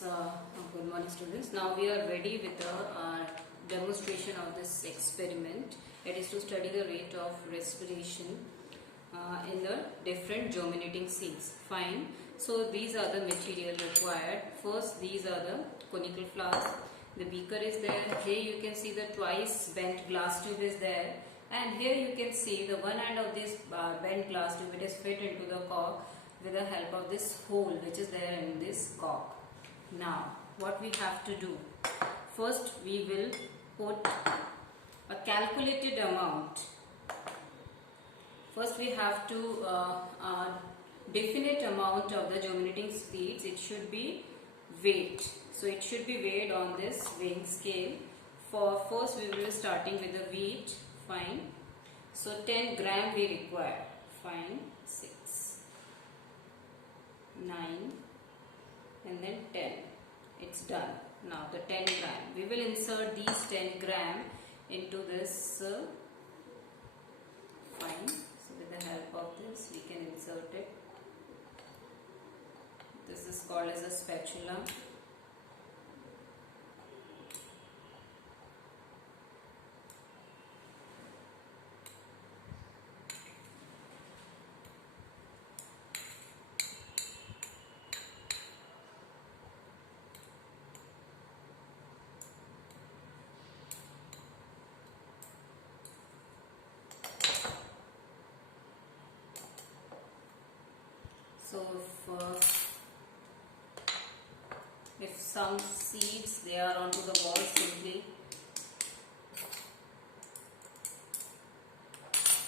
Good morning, students. Now we are ready with the demonstration of this experiment. It is to study the rate of respiration in the different germinating seeds. Fine. So these are the material required. First, these are the conical flask. The beaker is there. Here you can see the twice bent glass tube is there. And here you can see the one end of this bent glass tube, it is fit into the cork with the help of this hole which is there in this cork. Now what we have to do, first we will put a calculated amount. First we have to definite amount of the germinating seeds. It should be weighed. So it should be weighed on this weighing scale. For first we will be starting with the wheat. Fine. So 10 gram we require. Fine. 6, 9 and then 10. It's done. Now the 10 gram. We will insert these 10 gram into this. Fine. So with the help of this we can insert it. This is called as a spatula. So if some seeds they are onto the wall, simply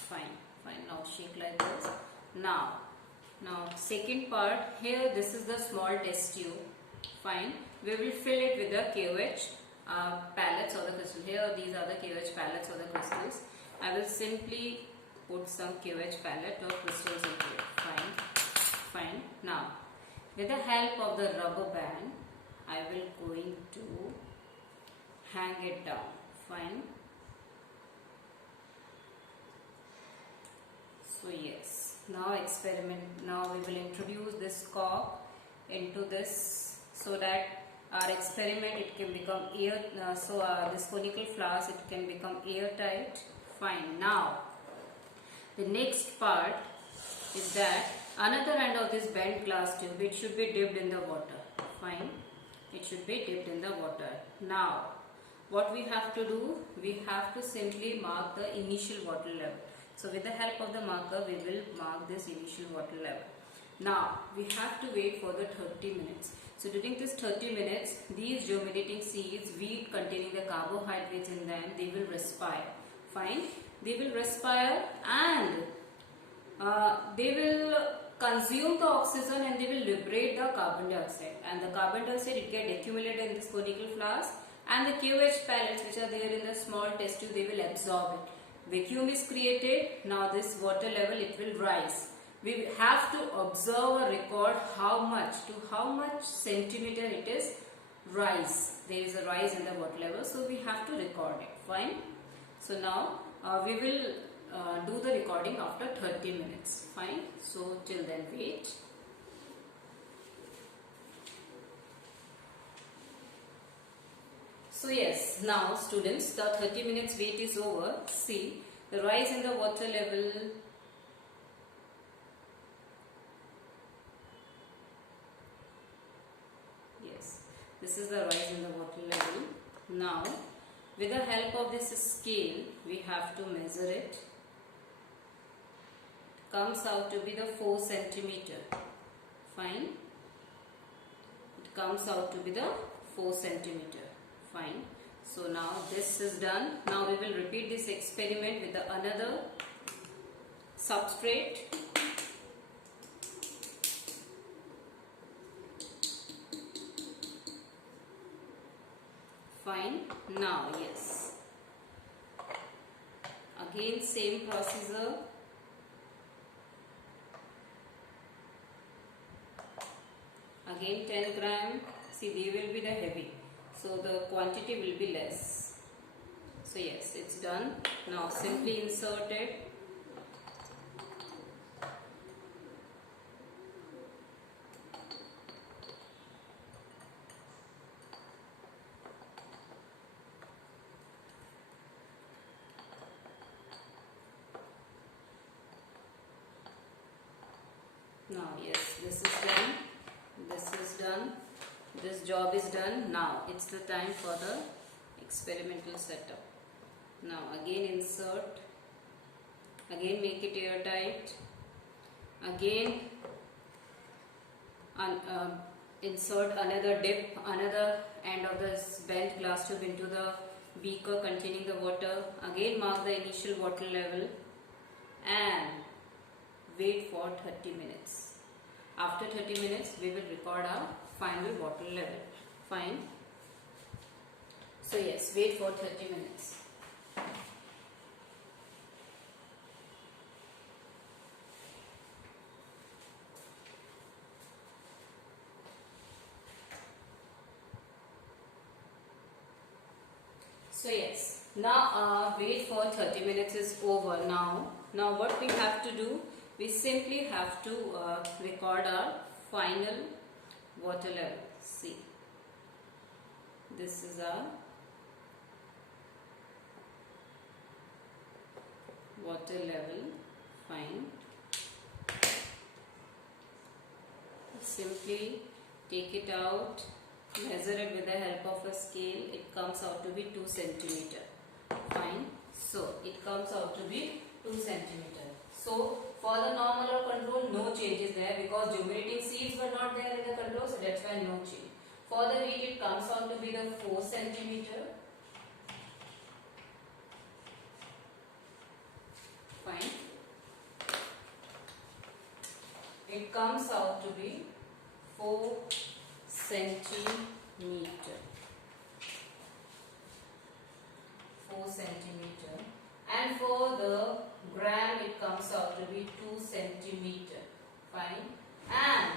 fine. Now shake like this. Now second part, here this is the small test tube. Fine. We will fill it with the KOH pellets or the crystal. Here these are the KOH pellets or the crystals. I will simply put some KOH pellet or crystals into it. Fine. Now, with the help of the rubber band, I will going to hang it down. Fine. So yes, now experiment. Now we will introduce this cork into this so that our experiment it can become air. This conical flask it can become airtight. Fine. Now, the next part is that another end of this bent glass tube, it should be dipped in the water. Fine. It should be dipped in the water. Now, what we have to do, we have to simply mark the initial water level. So, with the help of the marker, we will mark this initial water level. Now, we have to wait for the 30 minutes. So, during this 30 minutes, these germinating seeds, wheat containing the carbohydrates in them, they will respire. Fine. They will respire and they will consume the oxygen and they will liberate the carbon dioxide, and the carbon dioxide it get accumulated in this conical flask, and the KOH pellets which are there in the small test tube they will absorb it. Vacuum is created. Now this water level it will rise. We have to observe or record how much centimeter it is rise. There is a rise in the water level, so we have to record it. Fine. So now we will do the recording after 30 minutes. Fine. So till then wait. So yes, now students, the 30 minutes wait is over. See the rise in the water level. Yes, this is the rise in the water level. Now with the help of this scale we have to measure it. Comes out to be the 4 centimeter. Fine. It comes out to be the 4 centimeter. Fine. So now this is done. Now we will repeat this experiment with another substrate. Fine. Now yes. Again same procedure. Again 10 gram. See, they will be the heavy, so the quantity will be less. So yes, it's done. Now simply insert it. this job is done. Now it's the time for the experimental setup. Now again insert, again make it airtight, again insert another dip, another end of this bent glass tube into the beaker containing the water. Again mark the initial water level and wait for 30 minutes. After 30 minutes we will record our final water level. Fine. So yes, wait for 30 minutes. So yes, now wait for 30 minutes is over now. Now what we have to do, we simply have to record our final water level. See, this is our water level. Fine. Simply take it out, measure it with the help of a scale. It comes out to be 2 centimeter. Fine. So it comes out to be 2 centimeter. So for the normal or control, no change is there because germinating seeds were not there in the control, so that's why no change. For the wheat, it comes out to be the 4 centimeter. Fine. It comes out to be 4 centimeter. 4 centimeter. And for the gram, it comes out to be 2 centimeter. Fine. And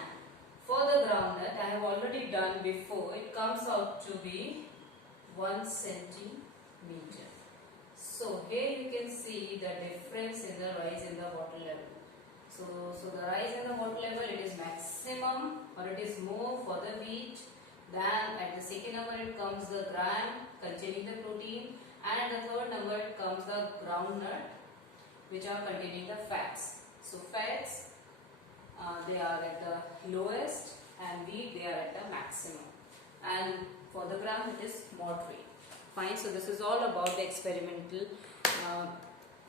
for the groundnut, I have already done before, it comes out to be 1 centimeter. So here you can see the difference in the rise in the water level. So the rise in the water level, it is maximum or it is more for the wheat. Then at the second number it comes the gram containing the protein, and at the third number it comes the groundnut, which are containing the fats. So fats, they are at the lowest, and wheat, they are at the maximum. And for the gram, it is moderate. Fine. So this is all about the experimental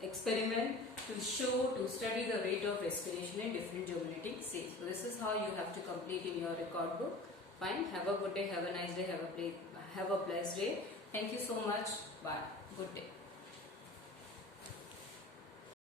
experiment to show, to study the rate of respiration in different germinating seeds. So this is how you have to complete in your record book. Fine. Have a good day. Have a nice day. Have a blessed day. Thank you so much. Bye. Good day.